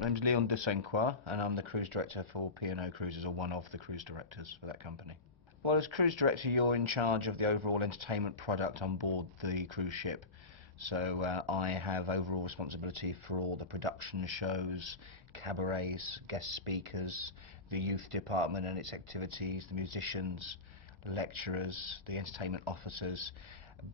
My name's Leon de Saint-Croix, and I'm the cruise director for P&O Cruises, or one of the cruise directors for that company. Well, as cruise director, you're in charge of the overall entertainment product on board the cruise ship. So I have overall responsibility for all the production shows, cabarets, guest speakers, the youth department and its activities, the musicians, lecturers, the entertainment officers,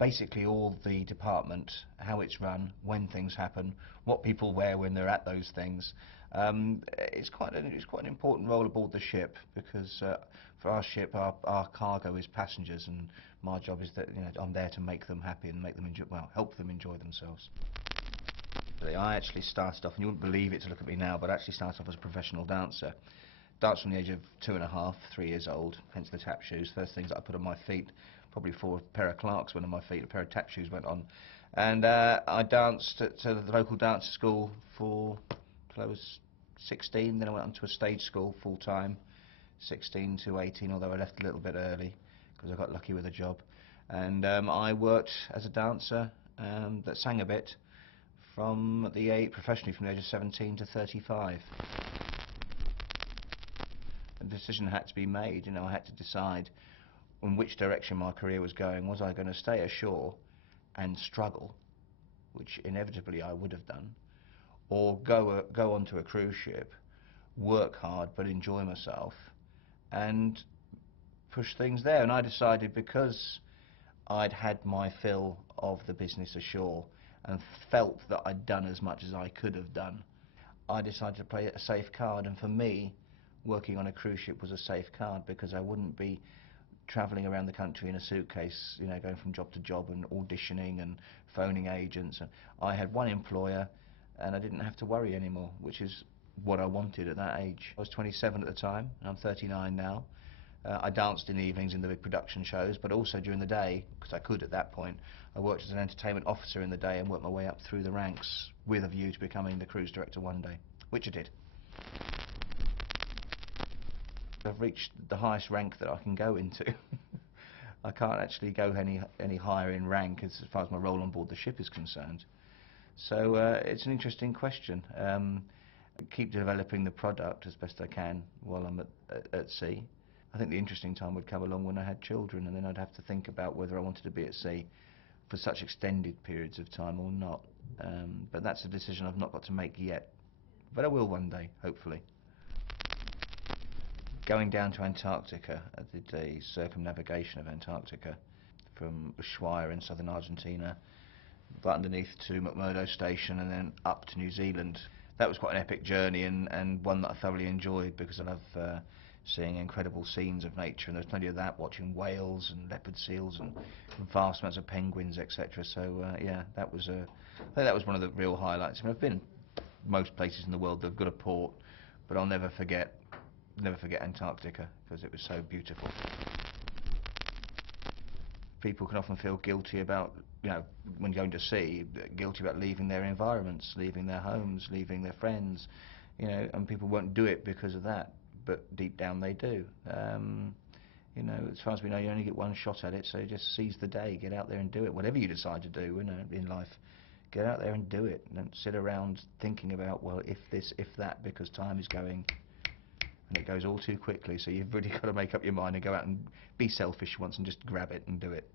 basically all the department, how it's run, when things happen, what people wear when they're at those things. It's quite an important role aboard the ship, because for our ship, our cargo is passengers, and my job is that, I'm there to make them happy and make them enjoy, well, help them enjoy themselves. I actually started off, and you wouldn't believe it to look at me now, but I actually started off as a professional dancer. Danced from the age of 2.5, 3 years old, hence the tap shoes. First things that I put on my feet, probably before a pair of Clarks went on my feet, a pair of tap shoes went on. And I danced at the local dance school till I was 16, then I went on to a stage school full time, 16 to 18, although I left a little bit early because I got lucky with a job. And I worked as a dancer that sang a bit professionally from the age of 17 to 35. A decision had to be made. I had to decide in which direction my career was going. Was I going to stay ashore and struggle, which inevitably I would have done, or go onto a cruise ship, work hard but enjoy myself and push things there? And I decided, because I'd had my fill of the business ashore and felt that I'd done as much as I could have done, I decided to play a safe card. And for me, working on a cruise ship was a safe card, because I wouldn't be travelling around the country in a suitcase, going from job to job and auditioning and phoning agents. And I had one employer and I didn't have to worry anymore, which is what I wanted at that age. I was 27 at the time and I'm 39 now. I danced in the evenings in the big production shows, but also during the day, because I could at that point. I worked as an entertainment officer in the day and worked my way up through the ranks with a view to becoming the cruise director one day, which I did. I've reached the highest rank that I can go into. I can't actually go any higher in rank as far as my role on board the ship is concerned. So it's an interesting question. Keep developing the product as best I can while I'm at sea. I think the interesting time would come along when I had children, and then I'd have to think about whether I wanted to be at sea for such extended periods of time or not. But that's a decision I've not got to make yet. But I will one day, hopefully. Going down to Antarctica, I did a circumnavigation of Antarctica from Ushuaia in southern Argentina, right underneath to McMurdo Station, and then up to New Zealand. That was quite an epic journey, and one that I thoroughly enjoyed, because I love seeing incredible scenes of nature, and there's plenty of that, watching whales and leopard seals and vast amounts of penguins, etc. So yeah, I think that was one of the real highlights. I mean, I've been most places in the world that have got a port, but I'll never forget Antarctica, because it was so beautiful. People can often feel guilty about, when going to sea, guilty about leaving their environments, leaving their homes, leaving their friends, and people won't do it because of that, but deep down they do. As far as we know, you only get one shot at it, so just seize the day, get out there and do it. Whatever you decide to do, in life, get out there and do it. Don't sit around thinking about, well, if this, if that, because time is going, and it goes all too quickly. So you've really got to make up your mind and go out and be selfish once and just grab it and do it.